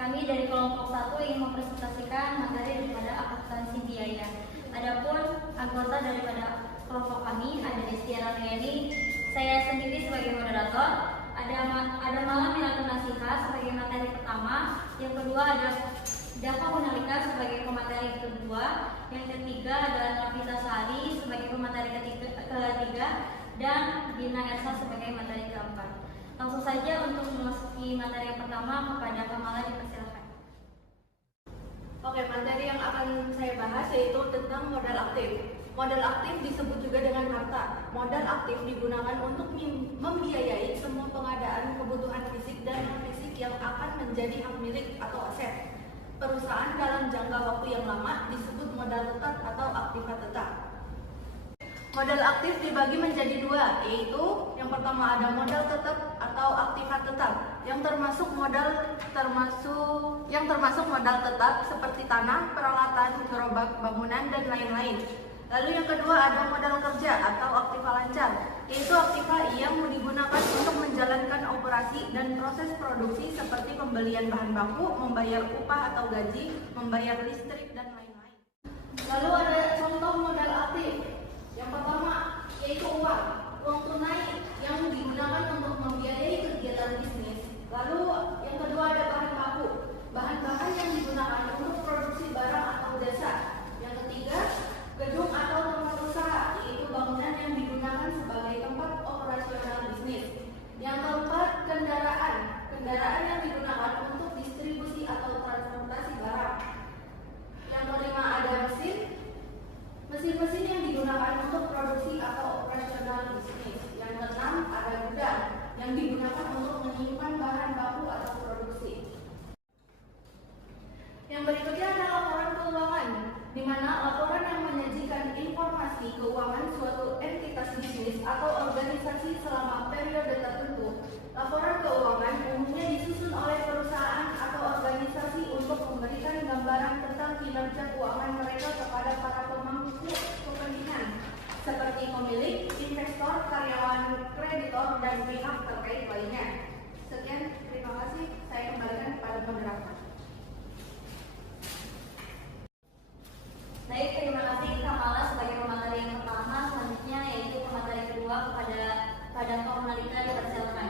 Kami dari kelompok 1 ingin mempresentasikan materi daripada akuntansi biaya. Adapun anggota daripada kelompok kami ada Destiara Riani, saya sendiri sebagai moderator, ada Malam Minatun Nasihat sebagai materi pertama, yang kedua ada Dava Munalika sebagai pemateri kedua, yang ketiga adalah Nafisa Sari sebagai pemateri ketiga, dan Dina Elsa sebagai materi keempat. Langsung saja untuk memasuki materi yang pertama, kepada Kamala dipersilakan. Oke, materi yang akan saya bahas yaitu tentang modal aktif. Modal aktif disebut juga dengan harta. Modal aktif digunakan untuk membiayai semua pengadaan kebutuhan fisik dan non-fisik yang akan menjadi hak milik atau aset perusahaan dalam jangka waktu yang lama, disebut modal tetap atau aktiva tetap. Modal aktif dibagi menjadi dua, yaitu yang pertama ada modal tetap atau aktiva tetap, yang termasuk modal tetap seperti tanah, peralatan, gerobak, bangunan, dan lain-lain. Lalu yang kedua ada modal kerja atau aktiva lancar, yaitu aktiva yang digunakan untuk menjalankan operasi dan proses produksi seperti pembelian bahan baku, membayar upah atau gaji, membayar listrik, dan lain-lain. Lalu ada contoh modal aktif. Yang pertama yaitu uang tunai yang digunakan untuk membiayai kegiatan bisnis. Lalu yang kedua ada bahan baku, bahan-bahan yang digunakan untuk produksi barang atau jasa. Yang ketiga, gedung atau tempat usaha, yaitu bangunan yang digunakan sebagai tempat operasional bisnis. Yang keempat, kendaraan yang digunakan untuk distribusi atau transportasi barang. Yang kelima ada mesin yang digunakan untuk produksi atau operasional bisnis. Yang keenam ada gudang yang digunakan untuk menyimpan bahan baku atau produksi. Yang berikutnya ada laporan keuangan, di mana laporan yang menyajikan informasi keuangan suatu entitas bisnis atau organisasi selama periode tertentu. Laporan keuangan umumnya disusun oleh perusahaan atau organisasi untuk memberikan gambaran tentang kinerja keuangan mereka kepada para pemangku kepentingan, seperti pemilik, investor, karyawan, kreditor, dan pihak terkait lainnya. Sekian, terima kasih. Saya kembalikan kepada moderator. Baik, terima kasih Kamala sebagai pemateri yang pertama. Selanjutnya yaitu pemateri kedua kepada Dava Munalika, dipersilakan.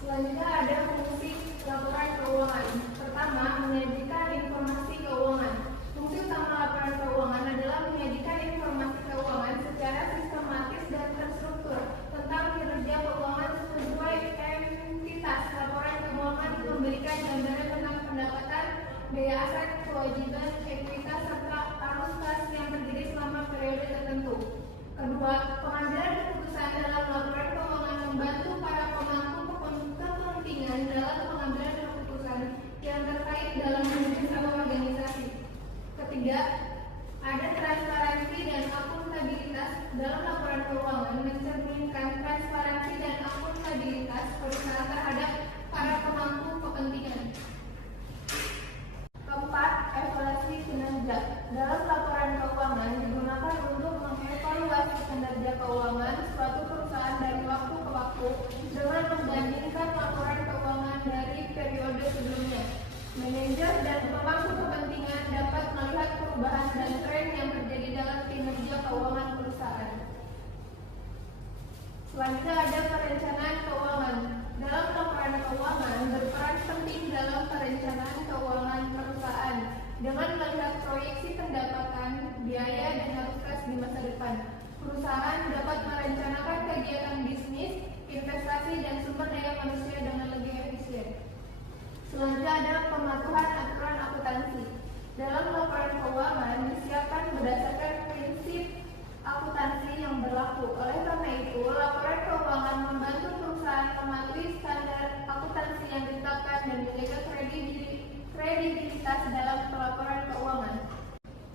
Selanjutnya ada fungsi laporan keuangan. Pertama, menyajikan informasi keuangan. Fungsi utama laporan keuangan adalah menyajikan informasi keuangan secara sistematis dan terstruktur tentang kinerja keuangan sesuai entitas. Laporan keuangan memberikan gambaran tentang pendapatan, biaya aset, kewajiban, ekuitas, serta arus kas yang terjadi selama periode tertentu. Kedua, pengambilan keputusan dalam laporan keuangan membantu para pemangku kepentingan dalam pengambilan keputusan yang terkait dalam bisnis atau organisasi. Ketiga, ada transparansi dan akuntabilitas dalam laporan keuangan, mencerminkan transparansi dan akuntabilitas perusahaan terhadap para pemangku kepentingan. Keempat, evaluasi kinerja. Dalam laporan keuangan digunakan untuk mengevaluasi kinerja keuangan suatu perusahaan dari waktu ke waktu dengan membandingkan laporan keuangan dari periode sebelumnya. Manajer dan pemangku kepentingan dapat melihat perubahan dan tren yang terjadi dalam kinerja keuangan perusahaan. Selanjutnya ada perencanaan keuangan. Dalam laporan keuangan berperan penting dalam perencanaan keuangan perusahaan dengan melihat proyeksi pendapatan, biaya, dan arus kas di masa depan. Perusahaan dapat merencanakan kegiatan bisnis, investasi, dan sumber daya manusia dengan lebih efisien. Selanjutnya ada pematuhan aturan akuntansi. Dalam laporan keuangan disiapkan berdasarkan prinsip akuntansi yang berlaku. Oleh karena itu, laporan keuangan membantu perusahaan mematuhi standar akuntansi yang ditetapkan dan menjaga kredibilitas dalam pelaporan keuangan.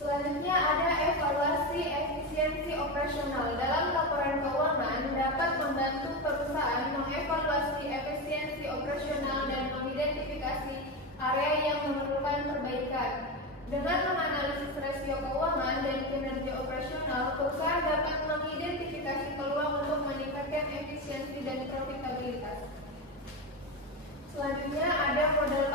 Selanjutnya ada evaluasi efisiensi operasional. Dalam laporan keuangan dapat membantu perusahaan mengevaluasi efisiensi operasional dan mengidentifikasi area yang memerlukan perbaikan. Dengan menganalisis rasio keuangan dan kinerja operasional, perusahaan dapat mengidentifikasi peluang untuk meningkatkan efisiensi dan profitabilitas. Selanjutnya ada modal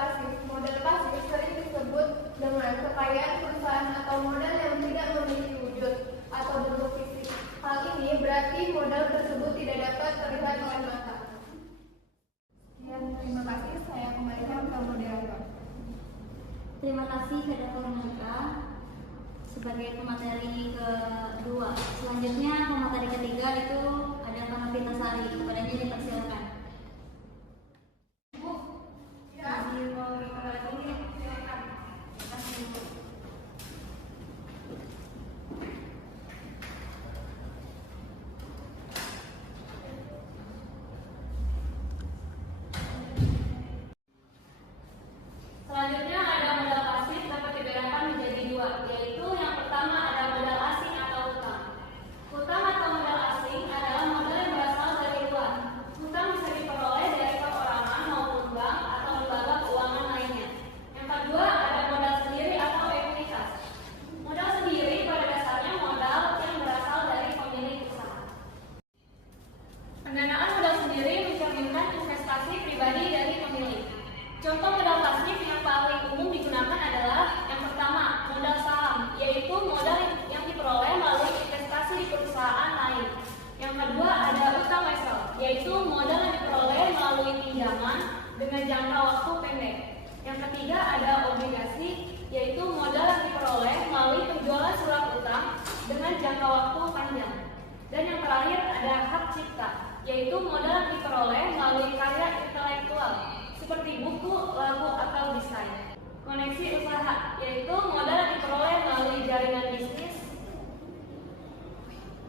Contoh modal pasif yang paling umum digunakan adalah yang pertama, modal saham, yaitu modal yang diperoleh melalui investasi di perusahaan lain. Yang kedua ada utang wesel, yaitu modal yang diperoleh melalui pinjaman dengan jangka waktu pendek. Yang ketiga ada obligasi, yaitu modal yang diperoleh melalui penjualan surat utang dengan jangka waktu panjang. Dan yang terakhir ada hak cipta, yaitu modal yang diperoleh melalui karya intelektual seperti buku, lagu, atau desain. Koneksi usaha, yaitu modal yang diperoleh melalui jaringan bisnis.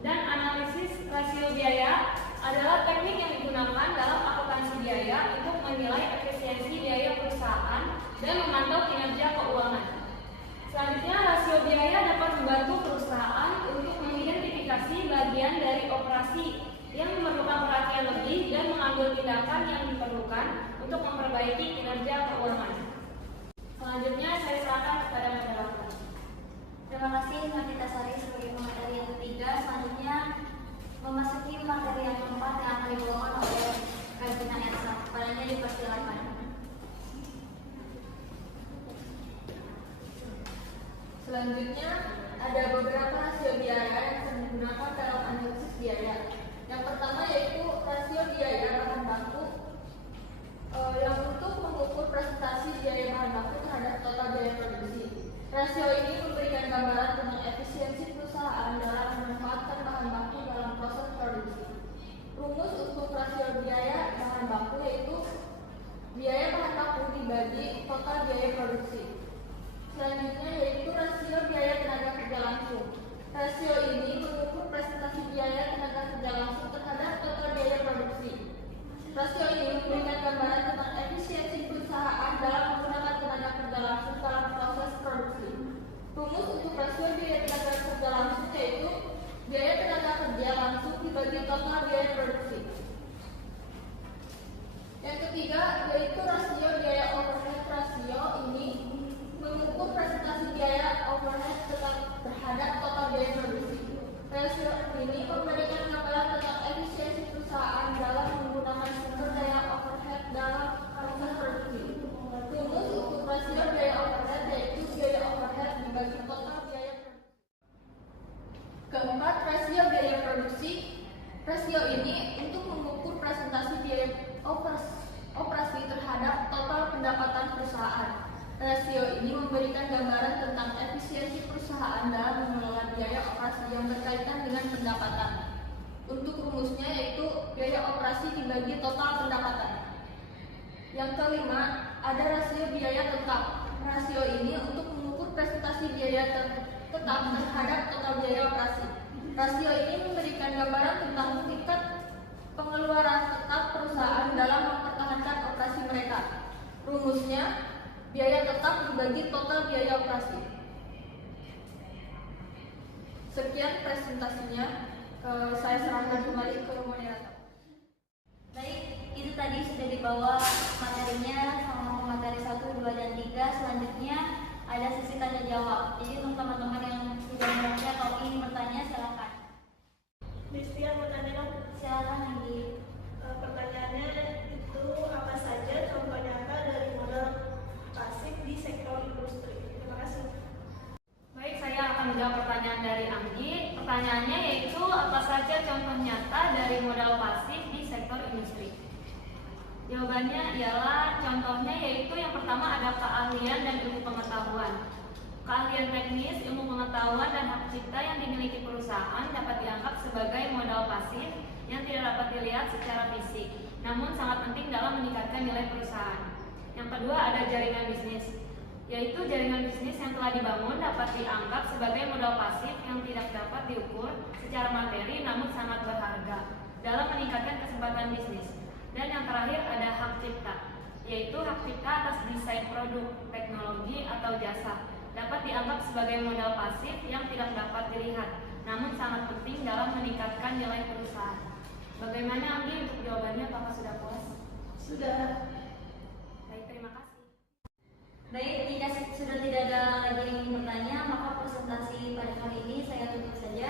Dan analisis rasio biaya adalah teknik yang digunakan dalam akuntansi biaya untuk menilai efisiensi biaya perusahaan dan memantau kinerja keuangan. Selanjutnya, rasio biaya dapat membantu perusahaan untuk mengidentifikasi bagian dari operasi yang memerlukan perhatian lebih dan mengambil tindakan yang diperlukan untuk memperbaiki kinerja keuangan. Selanjutnya, saya serahkan kepada moderator. Terima kasih Nafita Sari sebagai pemateri yang ketiga. Selanjutnya memasuki materi yang keempat yang akan dibawakan oleh Kak Elsa. Padanya dipersilakan. Selanjutnya ada beberapa rasio biaya yang sering digunakan dalam analisis biaya. Yang pertama yaitu rasio biaya bahan baku yang untuk mengukur presentasi biaya bahan baku terhadap total biaya produksi. Rasio ini memberikan gambaran tentang efisiensi perusahaan dalam memanfaatkan bahan baku dalam proses produksi. Rumus untuk rasio biaya bahan baku yaitu biaya bahan baku dibagi total biaya produksi. Selanjutnya yaitu rasio biaya tenaga kerja langsung. Rasio ini mengukur presentasi biaya tenaga kerja langsung terhadap total biaya produksi. Rasio ini memberikan gambaran tentang efisiensi perusahaan dalam menggunakan tenaga kerja langsung dalam proses produksi. Rumus untuk rasio biaya tenaga kerja langsung yaitu biaya tenaga kerja langsung dibagi total biaya produksi. Yang ketiga yaitu rasio biaya overhead. Rasio ini mengukur presentasi biaya overhead terhadap total biaya produksi. Rasio ini memberikan gambaran tentang efisiensi perusahaan dalam menggunakan sumber daya overhead dalam proses produksi. Rumus untuk rasio biaya overhead yaitu biaya overhead dibagi total biaya produksi. Keempat, rasio biaya produksi. Rasio ini untuk mengukur presentasi biaya operasi terhadap total pendapatan perusahaan. Rasio ini memberikan gambaran tentang efisiensi perusahaan dalam mengelola biaya operasi yang berkaitan dengan pendapatan. Untuk rumusnya yaitu biaya operasi dibagi total pendapatan. Yang kelima, ada rasio biaya tetap. Rasio ini untuk mengukur presentasi biaya tetap terhadap total biaya operasi. Rasio ini memberikan gambaran tentang tingkat pengeluaran tetap perusahaan dalam mempertahankan operasi mereka. Rumusnya biaya tetap dibagi total biaya operasi. Sekian presentasinya, saya serahkan kembali ke moderator. Baik, itu tadi sudah dibawa materinya sama materi 1, 2, dan 3. Selanjutnya ada sesi tanya jawab. Jadi untuk teman-teman yang sudah membaca atau ingin bertanya silakan. Listian bertanya dong. Silakan Anggi. Pertanyaannya itu apa saja contoh nyata dari modal pasif di sektor industri? Terima kasih. Baik, saya akan menjawab pertanyaan dari Anggi. Pertanyaannya yaitu apa saja contoh nyata dari modal pasif di sektor industri? Jawabannya ialah contohnya yaitu yang pertama ada keahlian dan ilmu pengetahuan. Keahlian teknis, ilmu pengetahuan, dan hak cipta yang dimiliki perusahaan dapat dianggap sebagai modal pasif yang tidak dapat dilihat secara fisik, namun sangat penting dalam meningkatkan nilai perusahaan. Yang kedua ada jaringan bisnis, yaitu jaringan bisnis yang telah dibangun dapat dianggap sebagai modal pasif yang tidak dapat diukur secara materi namun sangat berharga dalam meningkatkan kesempatan bisnis. Dan yang terakhir ada hak cipta, yaitu hak cipta atas desain produk, teknologi, atau jasa dapat dianggap sebagai modal pasif yang tidak dapat dilihat namun sangat penting dalam meningkatkan nilai perusahaan. Bagaimana Anggi untuk jawabannya? Apakah sudah puas? Sudah. Baik, terima kasih. Baik, jika sudah tidak ada lagi yang ingin bertanya, maka presentasi pada hari ini saya tutup saja.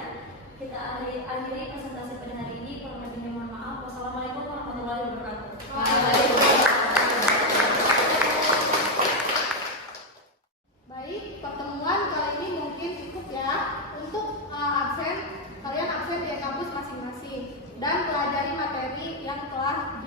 Kita akhiri presentasi pada hari ini. Kurang lebihnya mohon maaf. Wassalamualaikum warahmatullahi wabarakatuh. Waalaikumsalam. adalah